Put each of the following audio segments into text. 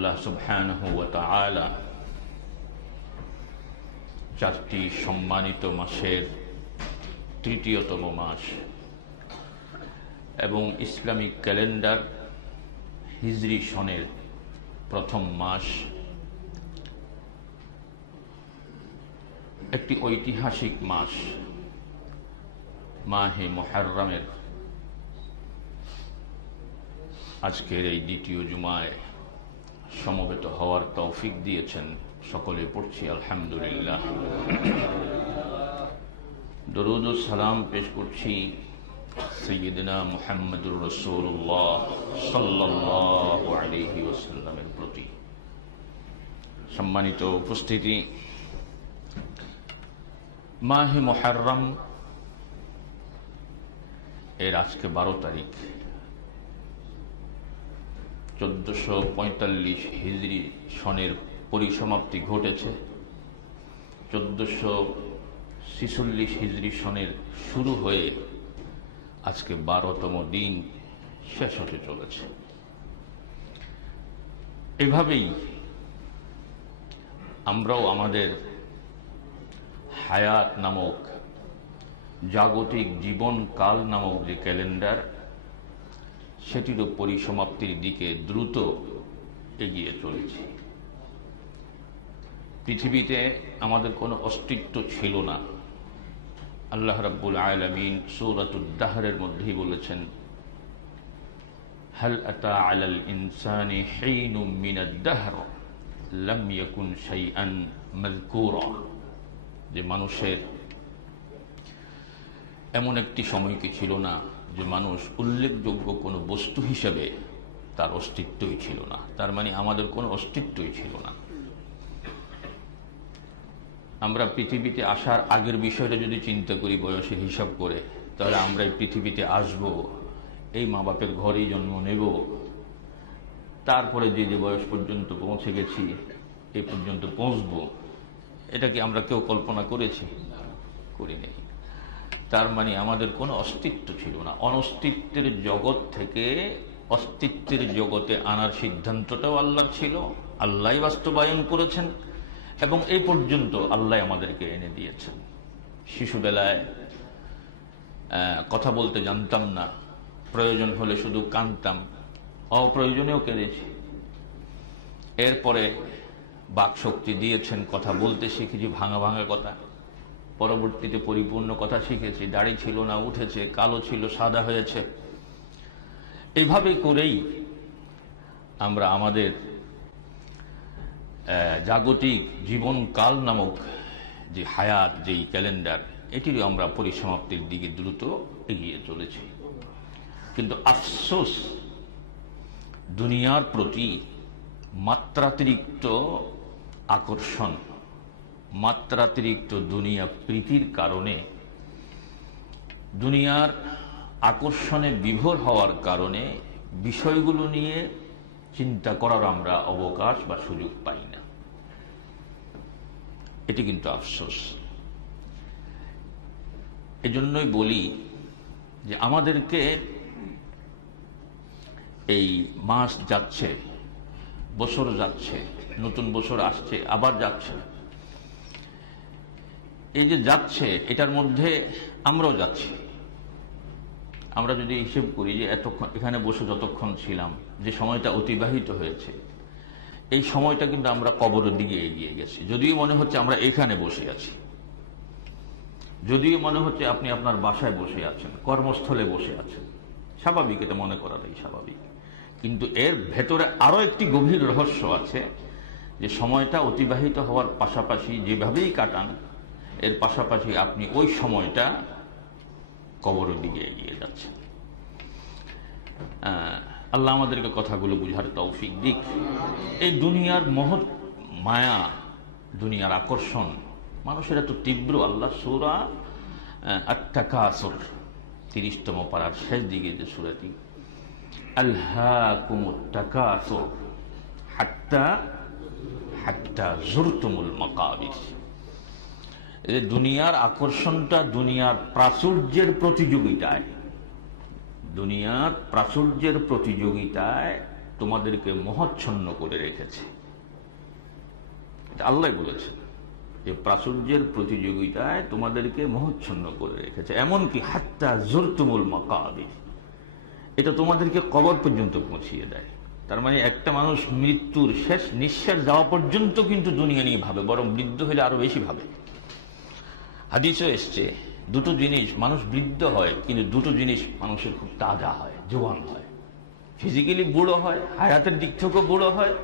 আল্লাহ সুবহানাহু ওয়া তাআলা চারটি সম্মানিত মাসের তৃতীয়তম মাস এবং ইসলামিক ক্যালেন্ডার হিজরি সনের প্রথম মাস একটি ঐতিহাসিক মাস মাহে মুহররমের আজকের এই দ্বিতীয় জুমায় সমবেত হওয়ার তৌফিক দিয়েছেন। সকলে পড়ছি আলহামদুলিল্লাহ। দরুদ ও সালাম পেশ করছি সাইয়্যিদিনা মুহাম্মদুর রাসূলুল্লাহ সাল্লাল্লাহু আলাইহি ওয়াসাল্লামের প্রতি। সম্মানিত উপস্থিতি, মাহে মুহররম এর আজকে 12 তারিখ, 1445 হিজরি সনের পরিসমাপ্তি ঘটেছে। 1446 হিজরি সনের শুরু হয়ে আজকে 12তম দিন শেষ হতে চলেছে। এভাবেই আমরাও আমাদের হায়াত নামক জাগতিক জীবনকাল নামক যে ক্যালেন্ডার, সেটিরও পরিসমাপ্তির দিকে দ্রুত এগিয়ে চলেছি। পৃথিবীতে আমাদের কোনো অস্তিত্ব ছিল না। আল্লাহ রাব্বুল আলামিন সূরাতুদ দাহরের মধ্যেই বলেছেন, হাল আতা আলাল ইনসানি হিনুম মিনাদ দাহর লাম ইয়াকুন শাইআন মাযকুরা, যে মানুষের এমন একটি সময় কি ছিল না যে মানুষ উল্লেখযোগ্য কোনো বস্তু হিসেবে তার অস্তিত্বই ছিল না। তার মানে আমাদের কোনো অস্তিত্বই ছিল না। আমরা পৃথিবীতে আসার আগের বিষয়টা যদি চিন্তা করি বয়সের হিসাব করে, তাহলে আমরা এই পৃথিবীতে আসব, এই মা বাপের ঘরেই জন্ম নেব, তারপরে যে বয়স পর্যন্ত পৌঁছে গেছি এই পর্যন্ত পৌঁছব, এটা কি আমরা কেউ কল্পনা করেছি? করি নেই। তার মানে আমাদের কোনো অস্তিত্ব ছিল না। অনস্তিত্বের জগৎ থেকে অস্তিত্বের জগতে আনার সিদ্ধান্তটাও আল্লাহর ছিল, আল্লাহই বাস্তবায়ন করেছেন এবং এই পর্যন্ত আল্লাহ আমাদেরকে এনে দিয়েছেন। শিশুবেলায় কথা বলতে জানতাম না, প্রয়োজন হলে শুধু কাঁদতাম, অপ্রয়োজনেও কেঁদেছি। এরপরে বাকশক্তি দিয়েছেন, কথা বলতে শিখেছি ভাঙা ভাঙা কথা। পরবর্তীতে পরিপূর্ণ কথা শিখেছি, দাড়ি ছিল না উঠেছে, কালো ছিল সাদা হয়েছে। এইভাবে করেই আমরা আমাদের জাগতিক জীবনকাল নামক যে হায়াত, যেই ক্যালেন্ডার, এটিরও আমরা পরিসমাপ্তির দিকে দ্রুত এগিয়ে চলেছি। কিন্তু আফসোস, দুনিয়ার প্রতি মাত্রাতিরিক্ত আকর্ষণ, মাত্রাতিরিক্ত দুনিয়া প্রীতির কারণে, দুনিয়ার আকর্ষণে বিভোর হওয়ার কারণে বিষয়গুলো নিয়ে চিন্তা করার আমরা অবকাশ বা সুযোগ পাই না। এটি কিন্তু আফসোস। এজন্যই বলি যে আমাদেরকে এই মাস যাচ্ছে, বছর যাচ্ছে, নতুন বছর আসছে, আবার যাচ্ছে। এই যে যাচ্ছে, এটার মধ্যে আমরাও যাচ্ছি। আমরা যদি হিসেব করি যে এতক্ষণ এখানে বসে যতক্ষণ ছিলাম, যে সময়টা অতিবাহিত হয়েছে, এই সময়টা কিন্তু আমরা কবরের দিকে এগিয়ে গেছি। যদিও মনে হচ্ছে আমরা এখানে বসে আছি, যদিও মনে হচ্ছে আপনি আপনার বাসায় বসে আছেন, কর্মস্থলে বসে আছেন, স্বাভাবিক, এটা মনে করাটাই স্বাভাবিক। কিন্তু এর ভেতরে আরো একটি গভীর রহস্য আছে, যে সময়টা অতিবাহিত হওয়ার পাশাপাশি যেভাবেই কাটান, এর পাশাপাশি আপনি ওই সময়টা কবরের দিকে এগিয়ে যাচ্ছেন। আল্লাহ আমাদেরকে কথাগুলো বুঝার তৌফিক দিক। এই দুনিয়ার মহৎ মায়া, দুনিয়ার আকর্ষণ মানুষের এত তীব্র। আল্লাহ সূরা আত-তাকাসুর 30তম পারার শেষ দিকে যে সূরাটি, আলহাকুমুত তাকাসুর হাত্তা জুরতুমুল মাকাবির, দুনিয়ার আকর্ষণটা দুনিয়ার প্রাচুর্যের প্রতিযোগিতায়, দুনিয়ার প্রাচুর্যের প্রতিযোগিতায় তোমাদেরকে মোহচ্ছন্ন করে রেখেছে। আল্লাহ বলেছেন যে প্রাচুর্যের প্রতিযোগিতায় তোমাদেরকে মোহচ্ছন্ন করে রেখেছে, এমনকি হাত্তা জুরতুমুল মাকাবির, এটা তোমাদেরকে কবর পর্যন্ত পৌঁছিয়ে দেয়। তার মানে একটা মানুষ মৃত্যুর শেষ নিঃশ্বাস যাওয়া পর্যন্ত কিন্তু দুনিয়া নিয়ে ভাবে, বরং বৃদ্ধ হলে আরো বেশি ভাবে। হাদিসও এসছে দুটো জিনিস, মানুষ বৃদ্ধ হয় কিন্তু দুটো জিনিস মানুষের খুব তাজা হয়, জোয়ান হয়। ফিজিক্যালি বুড়ো হয়, হায়াতের দিক থেকেও বুড়ো হয়,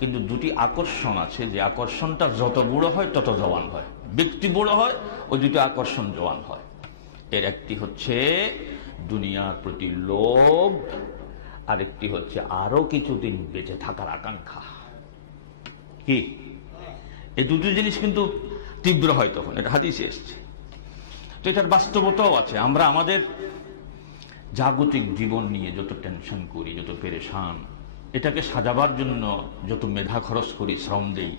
কিন্তু দুটি আকর্ষণ আছে, যে আকর্ষণটা যত বুড়ো হয় তত জওয়ান হয়। ব্যক্তি বুড়ো হয়, ওই দুটি আকর্ষণ জওয়ান হয়। এর একটি হচ্ছে দুনিয়ার প্রতি লোভ, আরেকটি হচ্ছে আরো কিছুদিন বেঁচে থাকার আকাঙ্ক্ষা। কি এই দুটো জিনিস কিন্তু তীব্র হয় তখন, এটা হাদিসে এসছে। তো এটার বাস্তবতাও আছে। আমরা আমাদের জাগতিক জীবন নিয়ে যত টেনশন করি, যত পেরেশান, এটাকে সাজাবার জন্য যত মেধা খরচ করি, শ্রম দেই,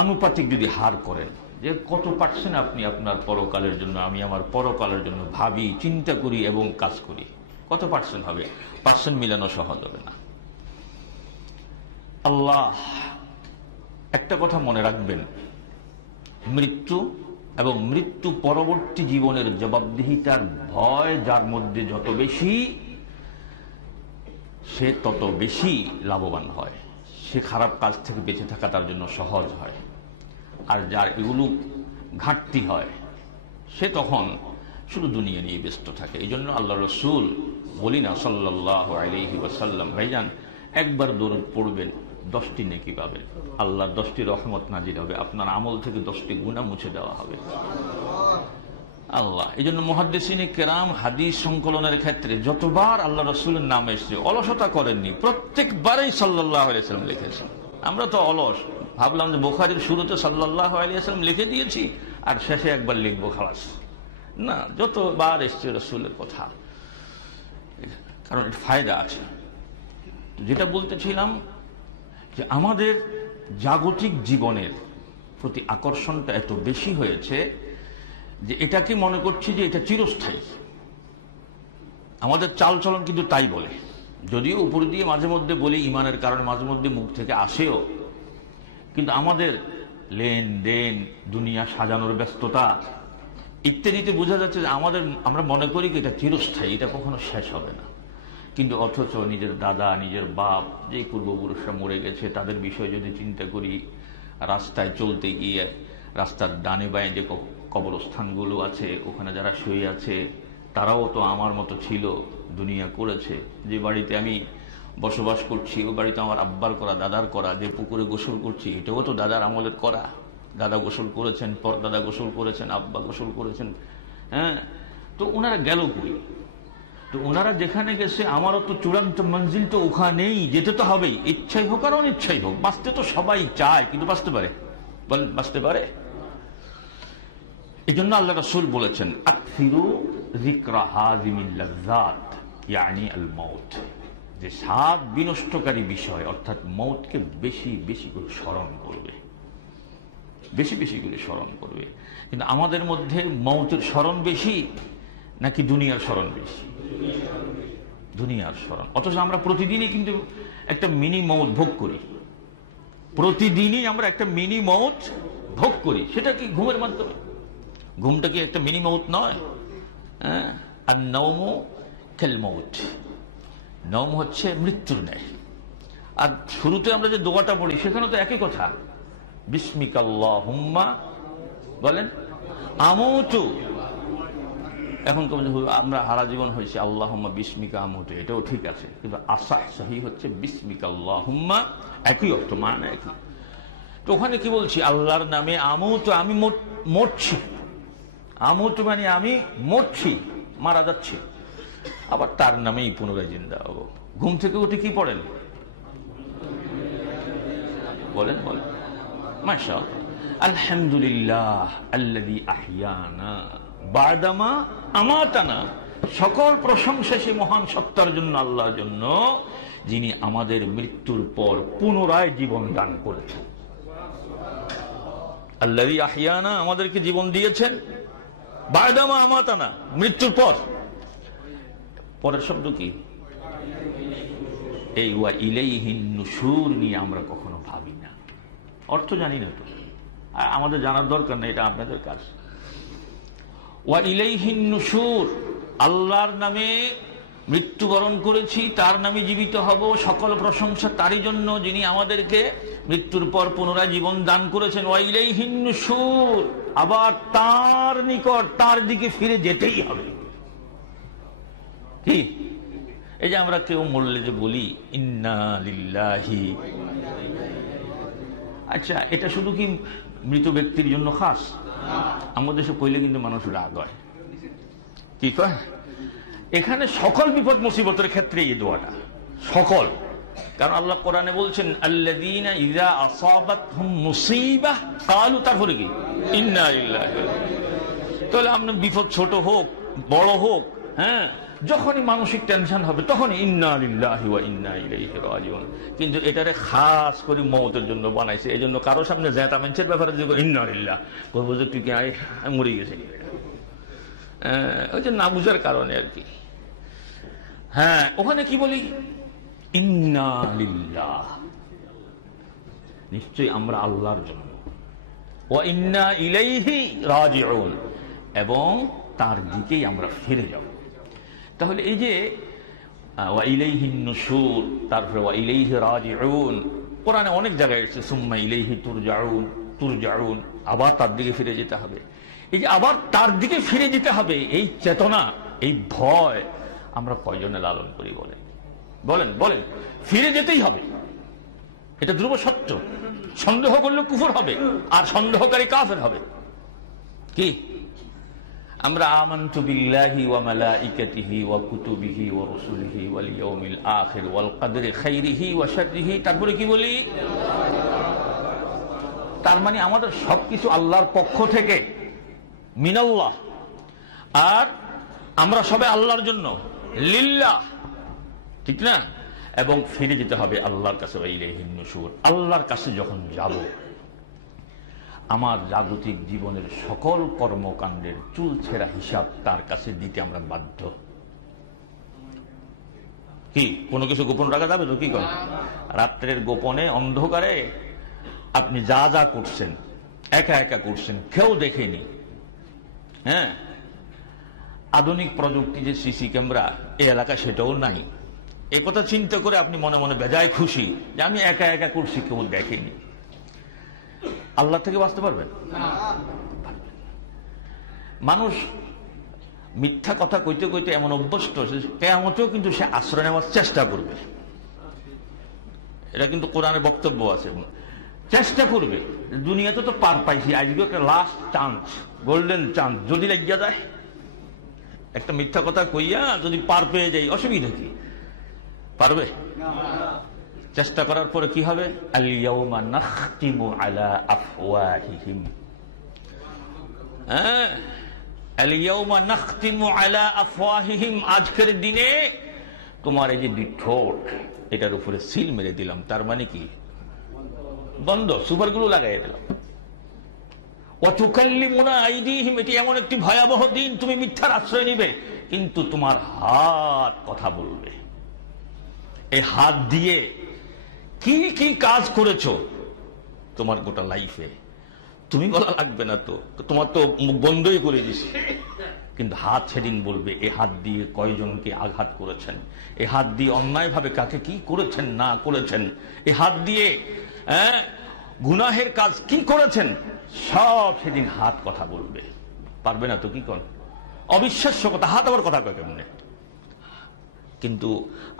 আনুপাতিক যদি হার করেন যে কত পার্সেন্ট আপনি আপনার পরকালের জন্য, আমি আমার পরকালের জন্য ভাবি, চিন্তা করি এবং কাজ করি, কত পার্সেন্ট হবে? পার্সেন্ট মিলানো সহজ হবে না। আল্লাহ একটা কথা মনে রাখবেন, মৃত্যু এবং মৃত্যু পরবর্তী জীবনের জবাবদিহিতার ভয় যার মধ্যে যত বেশি, সে তত বেশি লাভবান হয়, সে খারাপ কাজ থেকে বেঁচে থাকা তার জন্য সহজ হয়। আর যার এগুলো ঘাটতি হয়, সে তখন শুধু দুনিয়া নিয়ে ব্যস্ত থাকে। এই জন্য আল্লাহ রসুল বলি না সাল্লাল্লাহু আলাইহি ওয়াসাল্লাম, ভাইজান একবার দরুদ পড়বেন 10টি নেকি পাবেন, আল্লাহর 10টি রহমত নাজিল হবে, আপনার আমল থেকে 10টি গুনাহ মুছে দেওয়া হবে। আল্লাহ এই জন্য মুহাদ্দিসিনে কেরাম হাদিস সংকলনের ক্ষেত্রে যতবার আল্লাহ রসুলের নাম এসেছে অলসতা করেননি, প্রত্যেকবারেই সাল্লাল্লাহু আলাইহি ওয়াসাল্লাম লিখেছেন। আমরা তো অলস, ভাবলাম যে বুখারীর শুরুতে সাল্লাল্লাহু আলাইহি ওয়াসাল্লাম লিখে দিয়েছি আর শেষে একবার লিখবো খালাস। না, যতবার এসছে রসুলের কথা, কারণ এর ফায়দা আছে। যেটা বলতেছিলাম যে আমাদের জাগতিক জীবনের প্রতি আকর্ষণটা এত বেশি হয়েছে যে এটাকে মনে করছি যে এটা চিরস্থায়ী। আমাদের চালচলন কিন্তু তাই বলে, যদিও উপর দিয়ে মাঝে মধ্যে বলি ইমানের কারণে মাঝে মধ্যে মুখ থেকে আসেও, কিন্তু আমাদের লেনদেন, দুনিয়া সাজানোর ব্যস্ততা ইত্যাদিতে বোঝা যাচ্ছে যে আমরা মনে করি কি এটা চিরস্থায়ী, এটা কখনো শেষ হবে না। কিন্তু অথচ নিজের দাদা, নিজের বাপ, যে পূর্বপুরুষরা মরে গেছে তাদের বিষয়ে যদি চিন্তা করি, রাস্তায় চলতে গিয়ে রাস্তার ডানে বাঁয়ে যে কবরস্থানগুলো আছে, ওখানে যারা শুয়ে আছে তারাও তো আমার মতো ছিল, দুনিয়া করেছে। যে বাড়িতে আমি বসবাস করছি ওই বাড়িতে আমার আব্বার করা, দাদার করা। যে পুকুরে গোসল করছি এটাও তো দাদার আমলের করা, দাদা গোসল করেছেন, পরদাদা গোসল করেছেন, আব্বা গোসল করেছেন। হ্যাঁ, তো ওনারা গেল কই? তো ওনারা যেখানে গেছে আমারও তো চূড়ান্ত মঞ্জিল তো ওখানেই, যেতে তো হবেই, ইচ্ছাই হোক আর অনিচ্ছাই হোক। বাঁচতে তো সবাই চায়, কিন্তু বাঁচতে পারে? বলেন, বাঁচতে পারে? এই জন্য আল্লাহ রাসূল বলেছেন আকসিরু যিকরা হাযিমিল লাযযাত ইয়ানি আল মাউত, যে স্বাদ বিনষ্টকারী বিষয় অর্থাৎ মৌতকে বেশি বেশি করে স্মরণ করবে, বেশি বেশি করে স্মরণ করবে। কিন্তু আমাদের মধ্যে মৌতের স্মরণ বেশি নাকি দুনিয়ার স্মরণ বেশি? দুনিয়ার স্মরণ। অথচ আমরা প্রতিদিনই কিন্তু একটা মিনি মৌত ভোগ করি, প্রতিদিনই আমরা একটা মিনি মৌত ভোগ করি। সেটা কি ঘুমের মাধ্যমে? ঘুমটা কি একটা মিনি মৌত নয়? হ্যাঁ, আর নওমু কাল মৌত, নওম হচ্ছে মৃত্যুর ন্যায়। আর শুরুতে আমরা যে দোয়াটা পড়ি সেখানে তো একই কথা, বিসমিকাল্লাহুম্মা, বলেন আমুতু। এখন আমরা হারা জীবন হয়েছে আল্লাহুম্মা বিসমিকা আমুতু, এটাও ঠিক আছে, কিন্তু আসাহ সহি হচ্ছে বিসমিকাল্লাহুম্মা, একই অর্থ, মানে একই। তো ওখানে কি বলছি? আল্লাহর নামে আমুতু, আমি মরছি। আমুতু মানে আমি মরছি, মারা যাচ্ছি। আবার তার নামেই পুনরায় জিন্দা হবো। ঘুম থেকে উঠে কি পড়েন? বলেন বলেন, মাশাআল্লাহ, আলহামদুলিল্লাহ আল্লাযী আহইয়ানা বা'দামা আমাতানা। সকল প্রশংসা সেই মহান সত্তার জন্য, আল্লাহর জন্য, যিনি আমাদের মৃত্যুর পর পুনরায় জীবন দান করেছেন। আল্লাযী আহইয়ানা, আমাদেরকে জীবন দিয়েছেন, বা'দামা আমাতানা, মৃত্যুর পর। পরের শব্দ কি? এই ওয়া ইলাইহিন নুশুর নিয়ে আমরা কখনো ভাবি না, অর্থ জানি না তো, আর আমাদের জানার দরকার নেই, এটা আপনাদের কাজ। ওয়া ইলাইহিন নুশুর, আল্লাহর নামে মৃত্যুবরণ করেছি, তার নামে জীবিত হব, সকল প্রশংসা তারই জন্য যিনি আমাদেরকে মৃত্যুর পর পুনরায় জীবন দান করেছেন। ওয়া ইলাইহিন নুশুর, আবার তার নিকট, তার দিকে ফিরে যেতেই হবে। কি এই যে আমরা কেউ মরলে যে বলি ইন্না লিল্লাহি, আচ্ছা এটা শুধু কি মৃত ব্যক্তির জন্য খাস? আমাদের দেশে কইলে কিন্তু মানুষ রাগ হয়, কি কয়, এখানে সকল বিপদ মুসিবতের ক্ষেত্রে এই দোয়াটা সকল। কারণ আল্লাহ কোরআনে বলছেন আল্লাযীনা ইযা আসাবাতহুম মুসিবাহ ক্বালু, তারপরে কি ইন্না লিল্লাহি। তাহলে আপনার বিপদ ছোট হোক বড় হোক, হ্যাঁ, যখনই মানসিক টেনশন হবে তখন ইন্না লিল্লাহি ওয়া ইন্না ইলাইহি রাজিউন। কিন্তু এটারে খাস করে মওতের জন্য বানাইছে, এই জন্য কারো সামনে জেতা মানুষের ব্যাপারে যে ইন্না লিল্লাহ বলবো যে তুই কি মরে গেছে, ওই যে না বুঝার কারণে আর কি। হ্যাঁ, ওখানে কি বলি ইন্না লিল্লাহ, নিশ্চয়ই আমরা আল্লাহর জন্য, ওয়া ইন্না ইলাইহি রাজিউন, এবং তার দিকেই আমরা ফিরে যাব। তাহলে এই যে ওয়া ইলাইহিন নুশুর, তারপরে ওয়া ইলাইহি রাজিউন, কোরআনে অনেক জায়গায় এসেছে সুম্মা ইলাইহি তুরজাউন, আবার তার দিকে ফিরে যেতে হবে। এই যে আবার তার দিকে ফিরে যেতে হবে, এই চেতনা, এই ভয় আমরা কয়জনে লালন করি বলেন? বলেন বলেন, ফিরে যেতেই হবে, এটা ধ্রুব সত্য। সন্দেহ করলে কুফর হবে, আর সন্দেহকারী কাফের হবে। কি আমরা আমানতু বিল্লাহি ওয়া মালাইকাতিহি ওয়া কুতুবিহি ওয়া রুসুলিহি ওয়াল ইয়াউমিল আখির ওয়াল কদরি খাইরিহি ওয়া শাররিহি, তারপরে কি বলি? তার মানে আমাদের সবকিছু আল্লাহর পক্ষ থেকে, মিনাল্লাহ, আর আমরা সবাই আল্লাহর জন্য, লিল্লাহ, ঠিক না? এবং ফিরে যেতে হবে আল্লাহর কাছে, ওয়া ইলাইহিন নুশুর। আল্লাহর কাছে যখন যাব, আমার জাগতিক জীবনের সকল কর্মকাণ্ডের চুলছেরা হিসাব তার কাছে দিতে আমরা বাধ্য। কি কোনো কিছু গোপন রাখা যাবে তো? কি করেন রাত্রের গোপনে অন্ধকারে আপনি যা যা করছেন, একা একা করছেন, কেউ দেখেনি। হ্যাঁ, আধুনিক প্রযুক্তি যে সিসি ক্যামেরা এই এলাকায় সেটাও নাই। একথা চিন্তা করে আপনি মনে মনে বেজায় খুশি যে আমি একা একা করছি, কেউ দেখেনি। আল্লাহ থেকে বাঁচতে পারবেন? মানুষ মিথ্যা কথা কইতে কইতে এমন অভ্যস্ত, কিয়ামতেও কিন্তু সে আশ্রয় নেওয়ার চেষ্টা করবে। এটা কিন্তু কোরআনের বক্তব্য আছে, চেষ্টা করবে। দুনিয়াতে তো পার পাইছি, আজকে একটা লাস্ট চান্স, গোল্ডেন চান্স, যদি লাগিয়া যায় একটা মিথ্যা কথা কইয়া যদি পার পেয়ে যাই, অসুবিধা কি? পারবে? চেষ্টা করার পরে কি হবে? আল ইয়াউমা নাখতিমু আলা আফওয়াহিহিম, হ্যাঁ, আল ইয়াউমা নাখতিমু আলা আফওয়াহিহিম, আজকের দিনে তোমার এই যে দুই ঠোঁট, এটার উপরে সিল মেরে দিলাম। তার মানে কি? বন্ধ, সুপারগুলো লাগাই দিলাম। ওয়া তুকাল্লিমুনা আইদিহিম, এটি এমন একটি ভয়াবহ দিন, তুমি মিথ্যার আশ্রয় নিবে, কিন্তু তোমার হাত কথা বলবে। এই হাত দিয়ে কি কি কাজ করেছো তোমার গোটা লাইফে, তুমি বলা লাগবে না তো, তোমার তো মুখ বন্ধই করে দিছি, কিন্তু হাত সেদিন বলবে এই হাত দিয়ে কয়জনকে আঘাত করেছেন, এই হাত দিয়ে অন্যায়ভাবে কাকে কি করেছেন না করেছেন, এই হাত দিয়ে গুনাহের কাজ কি করেছেন, সব সেদিন হাত কথা বলবে। পারবে না তো? কি কর, অবিশ্বাস্য কথা, হাত আবার কথা কয় কেমনে? কিন্তু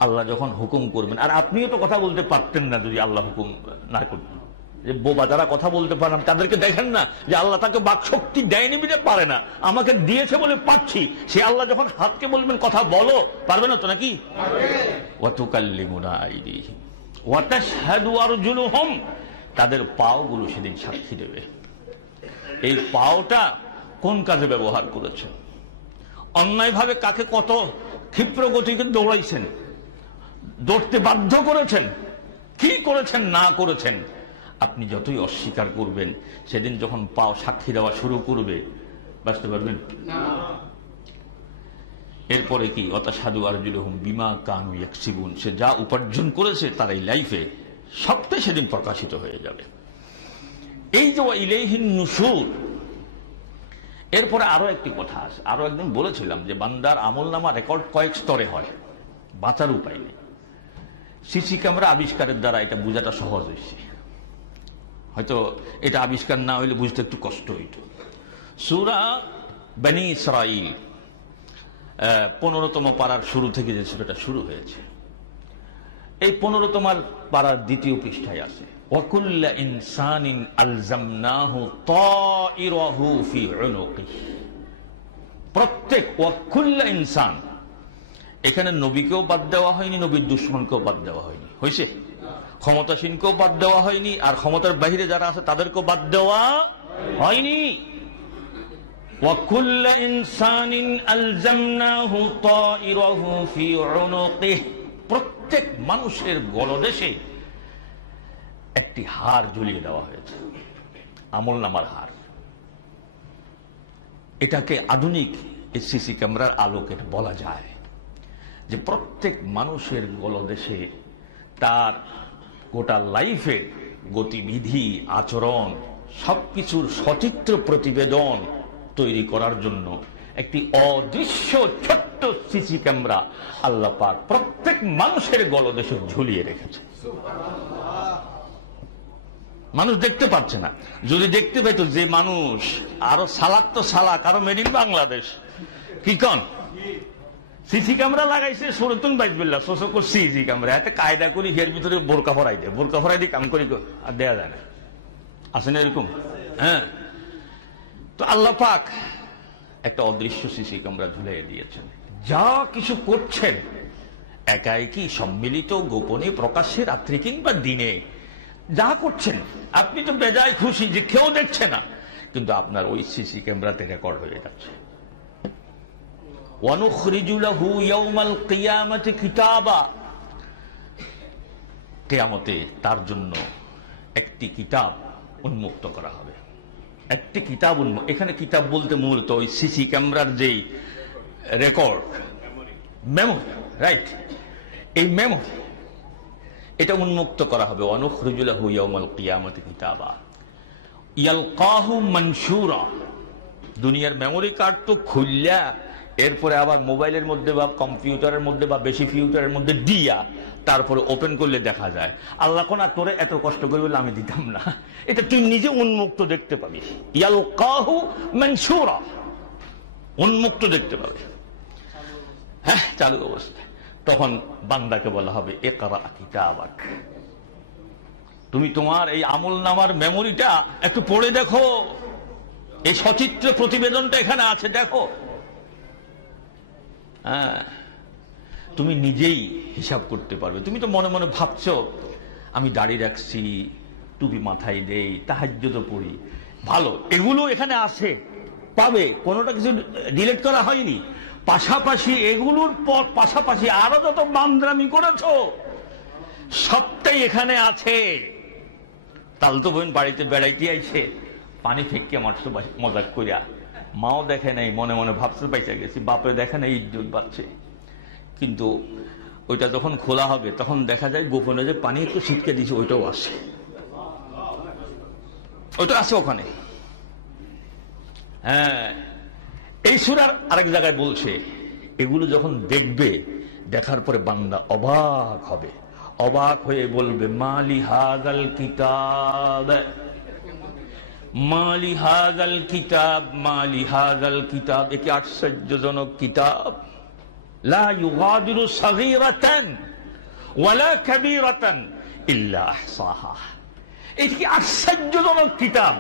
আল্লাহ যখন হুকুম করবেন, আর আপনিও তো কথা বলতে পারতেন না যদি আল্লাহ হুকুম না করতেন। যে বোবা যারা কথা বলতে পারেন তাদেরকে দেখেন না যে আল্লাহ তাকে বাক শক্তি দেয়নি বিধে পারে না, আমাকে দিয়েছে বলে পাচ্ছি। সে আল্লাহ যখন হাতকে বলবেন কথা বলো, পারবে না তো নাকি? ওয়া তুকাল্লিমুনা আইদিহিম ওয়া তাশহাদু আরজুলুহুম, তাদের পাওগুলো সেদিন সাক্ষী দেবে। এই পাওটা কোন কাজে ব্যবহার করেছেন, অন্যায়ভাবে কাকে কত ক্ষিপ্র গতিকে দৌড়াইছেন, দৌড়তে বাধ্য করেছেন, কি করেছেন না করেছেন। আপনি যতই অস্বীকার করবেন, সেদিন যখন পাও সাক্ষী দেওয়া শুরু করবে, বাঁচতে পারবেন? এরপরে কি অতাসাদু আরজুলুহুম বিমা কানু ইয়াকসিবুন, সে যা উপার্জন করেছে তার এই লাইফে সবটাই সেদিন প্রকাশিত হয়ে যাবে। এই যে ইলাইহিন নুশুর, এরপরে আরো একটি কথা আছে। আরো একদিন বলেছিলাম যে বান্দার আমলনামা রেকর্ড কয়েক স্তরে হয়, বাঁচার উপায় নেই। সিসি ক্যামেরা আবিষ্কারের দ্বারা এটা বোঝাটা সহজ হয়েছে, হয়তো এটা আবিষ্কার না হইলে বুঝতে একটু কষ্ট হইত। সূরা বনী ইসরাঈল 15তম পারার শুরু থেকে যে সূরাটা শুরু হয়েছে, এই 15তম পারার 2য় পৃষ্ঠায় আছে ওয়াকুল্লা ইনসানিন আলজামনাহু তাইরাহু ফি উনুকিহি। প্রত্যেক ওয়াকুল্লা ইনসান, এখানে নবীকেও বাদ দেওয়া হয়নি, নবীর দুশমনকেও বাদ দেওয়া হয়নি, হয়েছে? ক্ষমতাসীনকেও বাদ দেওয়া হয়নি, আর ক্ষমতার বাইরে যারা আছে তাদেরকেও বাদ দেওয়া হয়নি। ওয়াকুল্লা ইনসানিন আলজামনাহু তাইরাহু ফি উনুকিহি, প্রত্যেক মানুষের গলদেশে একটি হার ঝুলিয়ে দেওয়া হয়েছে, আমলনামার হার। এটাকে আধুনিক সিসি ক্যামেরার আলোকে বলা যায় যে প্রত্যেক মানুষের গলদেশে তার গোটা লাইফের গতিবিধি, আচরণ, সবকিছুর সচিত্র প্রতিবেদন তৈরি করার জন্য একটি অদৃশ্য ছোট্ট সিসি ক্যামেরা আল্লাহ পাক প্রত্যেক মানুষের গলদেশে ঝুলিয়ে রেখেছে। মানুষ দেখতে পাচ্ছে না, যদি দেখতে পেত যে মানুষ আরো সালাক তো সালাক, আরো মেড ইন বাংলাদেশ, কি কন সিসি ক্যামেরা লাগাইছে সুরতুন বাইজবিল্লাহ সোসো সিসি ক্যামেরা এতে কায়দা করি এর ভিতরে বোরকা ফরাই দেয়, বোরকা ফরাই দিয়ে কাম করি আর দেয়া যায় না, আছে না এরকম? হ্যাঁ, তো আল্লাহ পাক একটা অদৃশ্য সিসি ক্যামেরা ঝুলিয়ে দিয়েছেন। যা কিছু করছেন একাই কি সম্মিলিত, গোপনে, প্রকাশ্যে, রাত্রি কিংবা দিনে, যা করছেন আপনি তো বেজায় খুশি যে কেউ দেখছে না, কিন্তু আপনার ওই সিসি ক্যামেরাতে রেকর্ড হয়ে যাচ্ছে। ওয়ানুখরিজু লাহু ইয়াউমাল কিয়ামাতি কিতাবা, কিয়ামতে তার জন্য একটি কিতাব উন্মুক্ত করা হবে। একটি কিতাব এখানে কিতাব বলতে মূলত ওই সিসি ক্যামেরার যেই রেকর্ড, মেমোরি, রাইট, এই মেমোরি এটা উন্মুক্ত করা হবে। ওয়ানুখরিজু লাহু ইয়াউমাল কিয়ামাতি কিতাবা ইয়ালকাহু মানশুরা। দুনিয়ার মেমোরি কার্ড তো খুললা এরপরে আবার মোবাইলের মধ্যে বা কম্পিউটারের মধ্যে বা বেশি ফিউটারের মধ্যে দিয়া তারপরে ওপেন করলে দেখা যায়। আল্লাহ কোন তোরে এত কষ্ট করে বলে আমি দিতাম না, এটা তুই নিজে উন্মুক্ত দেখতে পাবি। ইয়ালকাহু মানশুরা, উন্মুক্ত দেখতে পাবে, হ্যাঁ, চালু অবস্থায়। তখন বান্দাকে বলা হবে ইকরা কিতাবাক, তুমি তোমার এই আমলনামার মেমোরিটা একটু পড়ে দেখো, এই সচিত্র প্রতিবেদনটা এখানে আছে, দেখো। হ্যাঁ, তুমি নিজেই হিসাব করতে পারবে। তুমি তো মনে মনে ভাবছো আমি দাড়ি রাখছি, টুপি মাথায় দেই, তাহাজ্জুদ পড়ি, ভালো, এগুলো এখানে আছে, পাবে, কোনোটা কিছু ডিলিট করা হয়নি। পাশাপাশি এগুলোর পর পাশাপাশি আরো যত বান্দরামি করেছো সবটাই এখানে আছে। তালতো বোন বাড়িতে বেড়াইতে আইছে, পানি ফেঁকে মারছো মজাক করিয়া, মাও দেখে নাই, মনে মনে ভাবতে পাইসা গেছি, বাপে দেখে নাই, ইজ্জত বাড়ছে। কিন্তু ওইটা যখন খোলা হবে তখন দেখা যায় গোপনে যে পানি একটু ছিটকে দিয়েছে ওইটাও আসে, ওইটা আছে ওখানে। হ্যাঁ, এই সূরার আরেক জায়গায় বলছে এগুলো যখন দেখবে, দেখার পরে বান্দা অবাক হবে, অবাক হয়ে বলবে মালি হাযাল কিতাব, মালি হাযাল কিতাব, মালি হাযাল কিতাব, একে আশ্চর্যজনক কিতাব, লা ইউগাদিরু সাগীরাতান ওয়ালা কাবীরাতান ইল্লা আহসাহা। এই কি আশ্চর্যজনক কিতাব,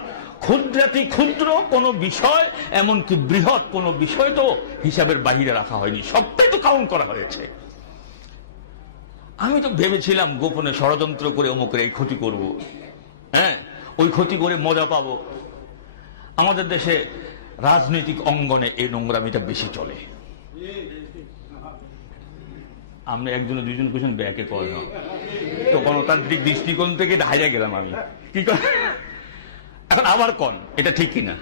ক্ষুদ্রাতি ক্ষুদ্র কোন বিষয়, এমনকি বৃহৎ কোন বিষয় তো হিসাবের বাহিরে রাখা হয়নি, সবটাই তো কাউন্ট করা হয়েছে। আমি তো ভেবেছিলাম গোপনে ষড়যন্ত্র করে অমুকের এই ক্ষতি করব, হ্যাঁ, ওই ক্ষতি করে মজা পাবো। আমাদের দেশে রাজনৈতিক অঙ্গনে এই নোংরামিটা বেশি চলে। আপনি একজনে দুইজন কোয়েশন ব্যাকে করেন, তো গণতান্ত্রিক দৃষ্টিকোণ থেকে হারিয়ে গেলাম আমি, কি করে এখন আবার কন, এটা ঠিক কিনা?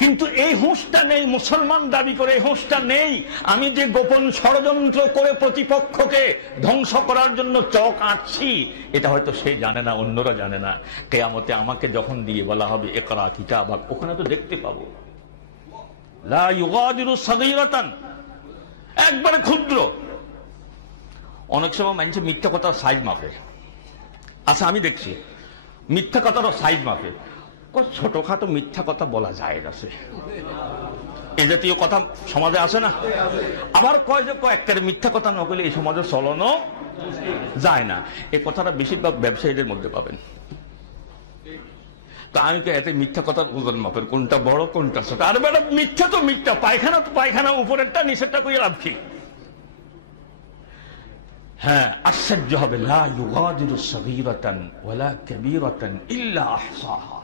কিন্তু এই হুঁশটা নেই, মুসলমান দাবি করে এই হুঁশটা নেই। আমি যে গোপন ষড়যন্ত্র করে প্রতিপক্ষকে ধ্বংস করার জন্য চক আঁটছি, এটা হয়তো সে জানে না, অন্যরা জানে না। কিয়ামতে আমাকে যখন দিয়ে বলা হবে ইকরা কিতাবাক, ওখানে তো দেখতে পাবো লা ইউগাদিরু সাগীরাতান, একবারে ক্ষুদ্র। অনেক সময় মানুষ মিথ্যা কথার সাইজ মাপে। আচ্ছা, আমি দেখছি মিথ্যা কথারও সাইজ মাপে। ছোটখাটো মিথ্যা কথা বলা যায় আছে, এই জাতীয় কথা সমাজে আসে না? আবার কয় যে কয়েকটার মিথ্যা কথা না বলে এই সমাজে চলনো যায় না। এই কথাটা বেশিরভাগ ব্যবসায়ীদের মধ্যে পাবেন। তো আমি এতে মিথ্যা কথার ওজন মাপের কোনটা বড় কোনটা ছোট। আর বেটা মিথ্যা তো মিথ্যা, পায়খানা তো পায়খানা, উপরেরটা নিচেরটা কই লাভ কি? হ্যাঁ, আশ্চর্য হবে, লা ইউগাদিরু সাগীরাতান ওয়ালা কাবীরাতান ইল্লা আহসাহা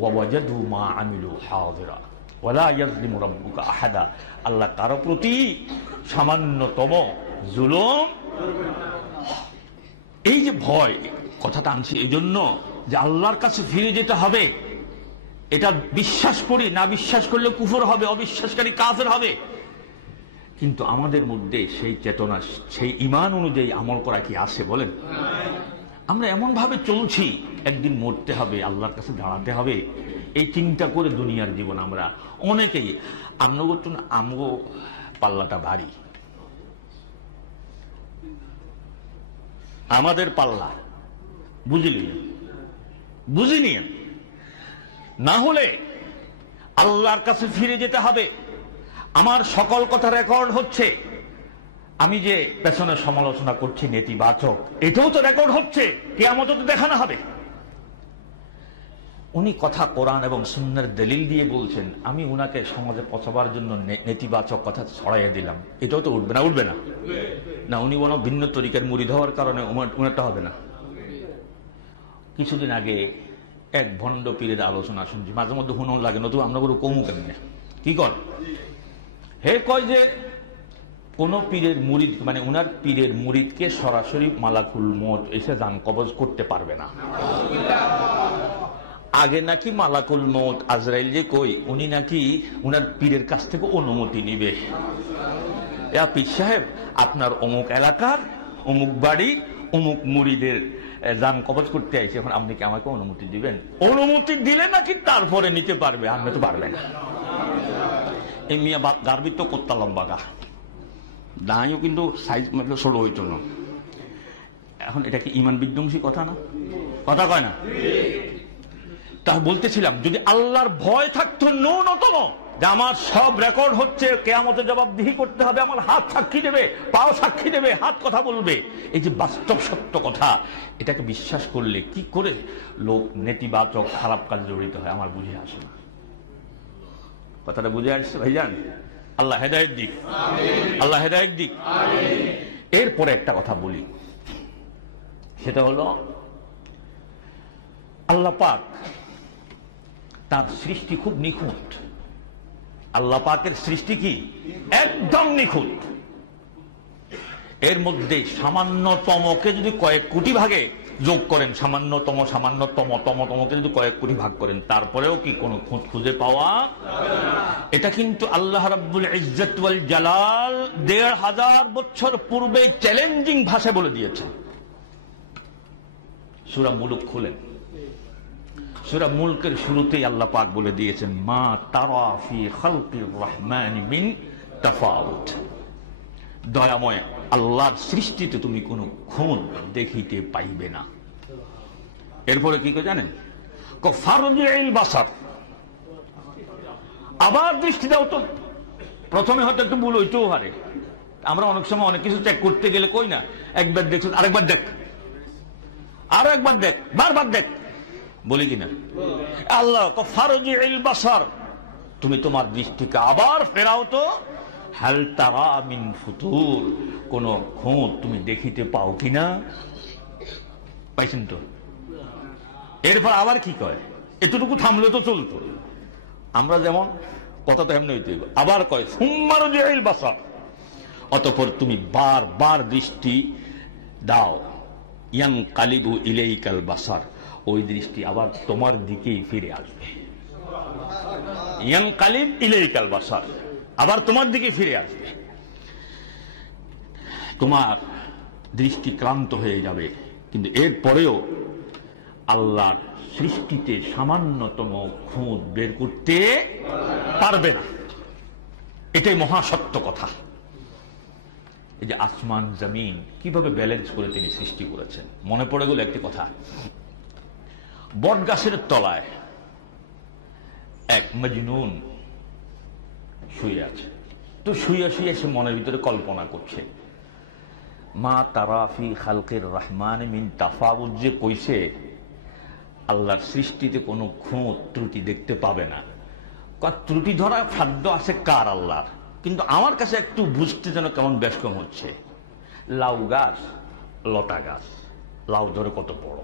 ওয়া ওয়াজাদু মা আমিলু হাযিরা ওয়ালা ইয়াযলিমু রাব্বুকা আহাদা। আল্লাহ কারো প্রতি সামান্যতম জুলুম। এই যে ভয় কথাটা আনছি এই জন্য যে আল্লাহর কাছে ফিরে যেতে হবে, এটা বিশ্বাস করি, না বিশ্বাস করলে কুফর হবে, অবিশ্বাসকারী কাফের হবে। কিন্তু আমাদের মধ্যে সেই চেতনা, সেই ঈমান অনুযায়ী আমল করা কি আছে বলেন? আমরা এমন ভাবে চলছি, একদিন মরতে হবে, আল্লাহর কাছে দাঁড়াতে হবে, এই চিন্তা করে দুনিয়ার জীবন আমরা অনেকেই আমগো পাল্লাটা ভারী, আমাদের পাল্লা বুঝিনি। না হলে আল্লাহর কাছে ফিরে যেতে হবে। আমার সকল কথা রেকর্ড হচ্ছে। আমি যে পেছনে সমালোচনা করছি নেতিবাচক, এটাও তো রেকর্ড হচ্ছে, কিয়ামতে তো দেখানো হবে। উনি কথা কোরআন এবং সুন্নাহর দলিল দিয়ে বলছেন, আমি উনাকে সমাজে পচাবার জন্য নেতিবাচক কথা ছড়াইয়া দিলাম, এটাও তো উঠবে না? উঠবে না? না, উনি কোনো ভিন্ন তরিকার মুরিদ হওয়ার কারণে উনারটা হবে না। কিছুদিন আগে এক ভণ্ড পীরের আলোচনা শুনছি, মাঝে মধ্যে হুনন লাগে, নতুন আমরা কোনো কমু কেমনে কি কর হে কয় যে কোন পীরের মুরিদ, মানে উনার পীরের মুরিদকে সরাসরি মালাকুল মউত এসে জান কবজ করতে পারবে না। আগে নাকি মালাকুল মউত আজরাইল যে কই, উনি নাকি উনার পীরের কাছ থেকে অনুমতি নিবে। পীর সাহেব, আপনার অমুক এলাকার অমুক বাড়ির অমুক মুরিদের জান কবজ করতে আইছে, এখন আপনি কি আমাকে অনুমতি দিবেন? অনুমতি দিলে নাকি তারপরে নিতে পারবে, আপনি তো পারবেন না। এই মিয়া গার্বিত তো কোত্তা লম্বা গা, দাঁড়িয়েও কিন্তু সাইজ ছোট হইত না। এখন এটা কি ঈমান বিধ্বংসী কথা না? কথা কয় না? তা বলতেছিলাম, যদি আল্লাহর ভয় থাকতো ন্যূনতম, যে আমার সব রেকর্ড হচ্ছে, কিয়ামতে জবাবদিহি করতে হবে, আমার হাত সাক্ষী দেবে, পাও সাক্ষী দেবে, হাত কথা বলবে, এই যে বাস্তব সত্য কথা, এটাকে বিশ্বাস করলে কি করে লোক নেতিবাচক খারাপ কাজে জড়িত হয় আমার বুঝে আসে না। কথাটা বুঝে আসছে ভাইজান? আল্লাহ হেদায়েত দিক, আল্লাহ হেদায়েত দিক। এরপরে একটা কথা বলি, সেটা হলো আল্লাহ পাক তার সৃষ্টি খুব নিখুঁত। আল্লাহ পাকের সৃষ্টি কি একদম নিখুঁত। এর মধ্যে সামান্যতমকে যদি কয়েক কোটি ভাগে যোগ করেন, সামান্যতমকে যদি কয়েক কোটি ভাগ করেন, তারপরেও কি কোনো খুঁত খুঁজে পাওয়া? এটা কিন্তু আল্লাহ রাব্বুল ইজ্জত ওয়াল জালাল ১৫০০ বছর পূর্বে চ্যালেঞ্জিং ভাষায় বলে দিয়েছেন। সূরা মুলক খুলেন, সূরা মুলকের শুরুতেই আল্লাহ পাক বলে দিয়েছেন, মা তারা ফি খালকির রহমানি মিন তাফাউত। দয়াময় আল্লাহর সৃষ্টিতে তুমি কোনো খুঁত দেখিতে পাইবে না। এরপরে কি করে জানেন? ফারজিল বাসার, আবার দৃষ্টি দাও তো। প্রথমে হয়তো একটু ভুল হইতেও পারে, আমরা অনেক সময় অনেক কিছু চেক করতে গেলে কই না, একবার দেখছো আরেকবার দেখ, আরো একবার দেখ, বারবার দেখ, বলি কিনা? আল্লাহ ফারজিল বাসার, তুমি তোমার দৃষ্টিকে আবার ফেরাও তো। হাল তারা মিন ফুতুর, কোন খুঁত তুমি দেখিতে পাও কিনা? পাইছেন তো? এরপর আবার কি কয়, এতটুকু থামলে তো চলতো। আমরা যেমন কথা তো এমনি হইতে, আবার কয় সুম্মারজিল বাসার, অতঃপর তুমি বারবার দৃষ্টি দাও। ইয়ানকালিবু ইলাইকাল বাসার, ওই দৃষ্টি আবার তোমার দিকেই ফিরে আসবে। ইয়ানকালিব ইলাইকাল বাসার, আবার তোমার দিকে ফিরে আসবে। তোমার দৃষ্টি ক্লান্ত হয়ে যাবে, কিন্তু এর পরেও আল্লাহর সৃষ্টিতে সামান্যতম খুঁত বের করতে পারবে না। এটাই মহাসত্য কথা। এই যে আসমান জমিন কিভাবে ব্যালেন্স করে তিনি সৃষ্টি করেছেন, মনে পড়ে গেল একটি কথা। বট গাছের তলায় এক মজনুন শুয়ে আছে। তো শুয়ে শুয়ে সে মনের ভিতরে কল্পনা করছে, মা তারাফি খালকের রহমান মিন তাফাউত যে কইছে, আল্লাহর সৃষ্টিতে কোনো খুঁত ত্রুটি দেখতে পাবে না। ত্রুটি ধরা খাদ্য আছে কার? আল্লাহর। কিন্তু আমার কাছে একটু বুঝতে যেন কেমন বেশ কম হচ্ছে। লাউ গাছ, লতা গাছ, লাউ ধরে কত বড়,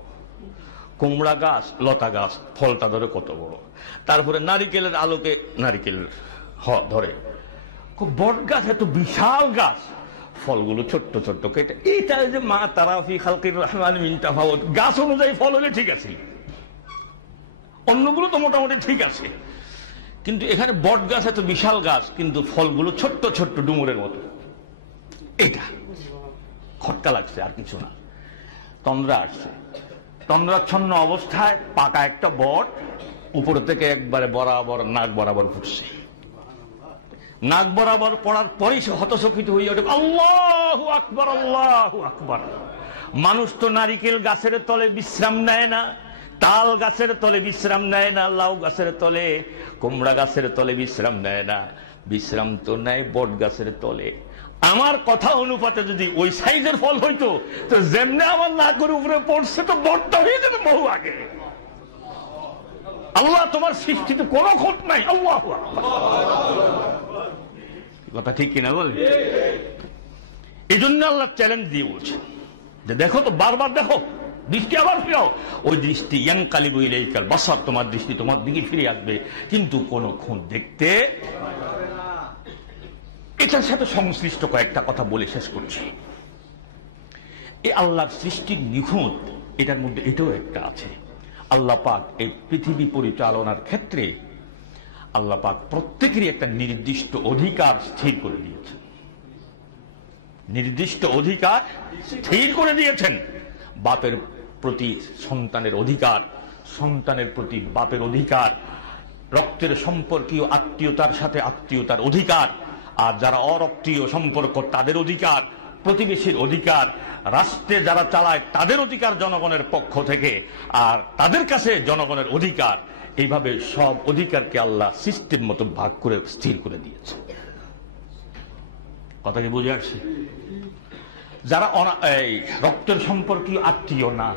কুমড়া গাছ, লতা গাছ, ফলটা ধরে কত বড়, তারপরে নারিকেলের আলোকে নারিকেল ধরে। বট গাছ এত বিশাল গাছ, ফলগুলো ছোট্ট ছোট্ট কেটে। এইটা যে মা তারাফি খালকির রহমান মিন তাফাউত, গাছ অনুযায়ী ফল হলে ঠিক আছে, অন্যগুলো তো মোটামুটি ঠিক আছে, কিন্তু এখানে বট গাছ এত বিশাল গাছ, কিন্তু ফলগুলো ছোট্ট ছোট্ট ডুমুরের মতো। এটা খটকা লাগছে, আর কিছু না। তন্দ্রা আসছে, তন্দ্রাচ্ছন্ন অবস্থায় পাকা একটা বট উপর থেকে একবারে বরাবর নাক বরাবর ফুটছে। নাক বরাবর পড়ার পরেই সে হতচকিত হয়ে ওঠে, আল্লাহু আকবার, আল্লাহু আকবার। মানুষ তো নারিকেল গাছের তলে বিশ্রাম নেয় না, তাল গাছের তলে বিশ্রাম নেয় না, লাউ গাছের তলে, কুমড়া গাছের তলে বিশ্রাম নেয় না, বিশ্রাম তো নেয় বট গাছের তলে। আমার কথা অনুপাতে যদি ওই সাইজের ফল হইতো, তো যেমনি আমার নাকের উপরে পড়ছে, তো বটটা হয়ে যেত বহু আগে। আল্লাহ তোমার সৃষ্টিতে কোনো খুঁত নাই। আল্লাহু আকবার। কথা ঠিক কিনা বল? এই জন্য আল্লাহ চ্যালেঞ্জ দিয়ে বলছে যে দেখো তো, বারবার দেখো, দৃষ্টি আবার ফিরাও। ওই দৃষ্টি ইয়ানকালিবু ইলাইকাল বাসার, তোমার দৃষ্টি তোমার দিকে ফিরে আসবে, কিন্তু কোনো খুঁত দেখতে। এটার সাথে সংশ্লিষ্ট কয়েকটা কথা বলে শেষ করছি। এই আল্লাহর সৃষ্টির নিখুঁত, এটার মধ্যে এটাও একটা আছে। আল্লাহ পাক এই পৃথিবী পরিচালনার ক্ষেত্রে আল্লাহ পাক প্রত্যেকেরই একটা নির্দিষ্ট অধিকার স্থির করে দিয়েছেন। নির্দিষ্ট অধিকার স্থির করে দিয়েছেন। বাপের প্রতি সন্তানের অধিকার, সন্তানের প্রতি বাপের অধিকার, রক্তের সম্পর্কীয় আত্মীয়তার সাথে আত্মীয়তার অধিকার, আর যারা অরক্তীয় সম্পর্ক তাদের অধিকার, প্রতিবেশীর অধিকার, রাষ্ট্রে যারা চালায় তাদের অধিকার জনগণের পক্ষ থেকে, আর তাদের কাছে জনগণের অধিকার। এইভাবে সব অধিকারকে আল্লাহ সিস্টেম মতো ভাগ করে স্থির করে দিয়েছে। কথা কি বুঝে আসছে? যারা রক্তের সম্পর্কীয় আত্মীয় না,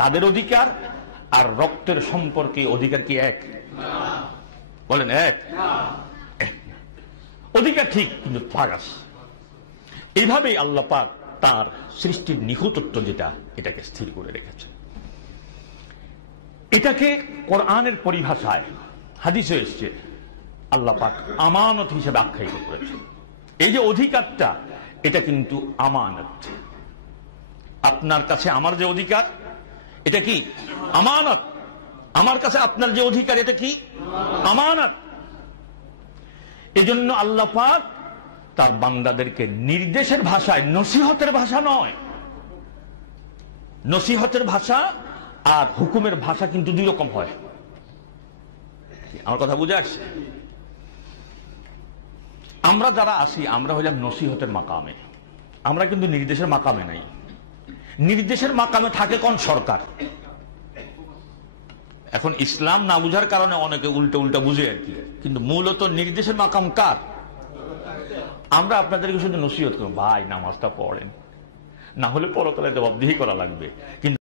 তাদের অধিকার আর রক্তের সম্পর্কে অধিকার কি এক? বলেন এক? অধিকার ঠিক, কিন্তু ভাগ আছে। এইভাবেই আল্লাহ পাক তার সৃষ্টির নিখুঁতত্ব যেটা, এটাকে স্থির করে রেখেছে। এটাকে কোরআনের পরিভাষায় হাদিসে এসেছে আল্লাহ পাক আমানত হিসেবে আখ্যায়িত করেছে। এই যে অধিকারটা, এটা কিন্তু আমানত। আপনার কাছে আমার যে অধিকার, এটা কি আমানত। আমার কাছে আপনার যে অধিকার, এটা কি আমানত। এই জন্য আল্লাহ পাক তার বান্দাদেরকে নির্দেশের ভাষায়, নসিহতের ভাষা নয়, নসিহতের ভাষা আর হুকুমের ভাষা কিন্তু দুই রকম হয়। আমার কথা বুঝে আসছে? আমরা যারা আসি, আমরা হইলাম নসিহতের মাকামে, আমরা কিন্তু নির্দেশের মাকামে নাই। নির্দেশের মাকামে থাকে কোন? সরকার। এখন ইসলাম না বুঝার কারণে অনেকে উল্টা উল্টা বুঝে আর কি, কিন্তু মূলত নির্দেশের মাকাম কার? আমরা আপনাদেরকে শুধু নসিহত করব, ভাই নামাজটা পড়েন, না হলে পরকালে জবাবদিহি করা লাগবে। কিন্তু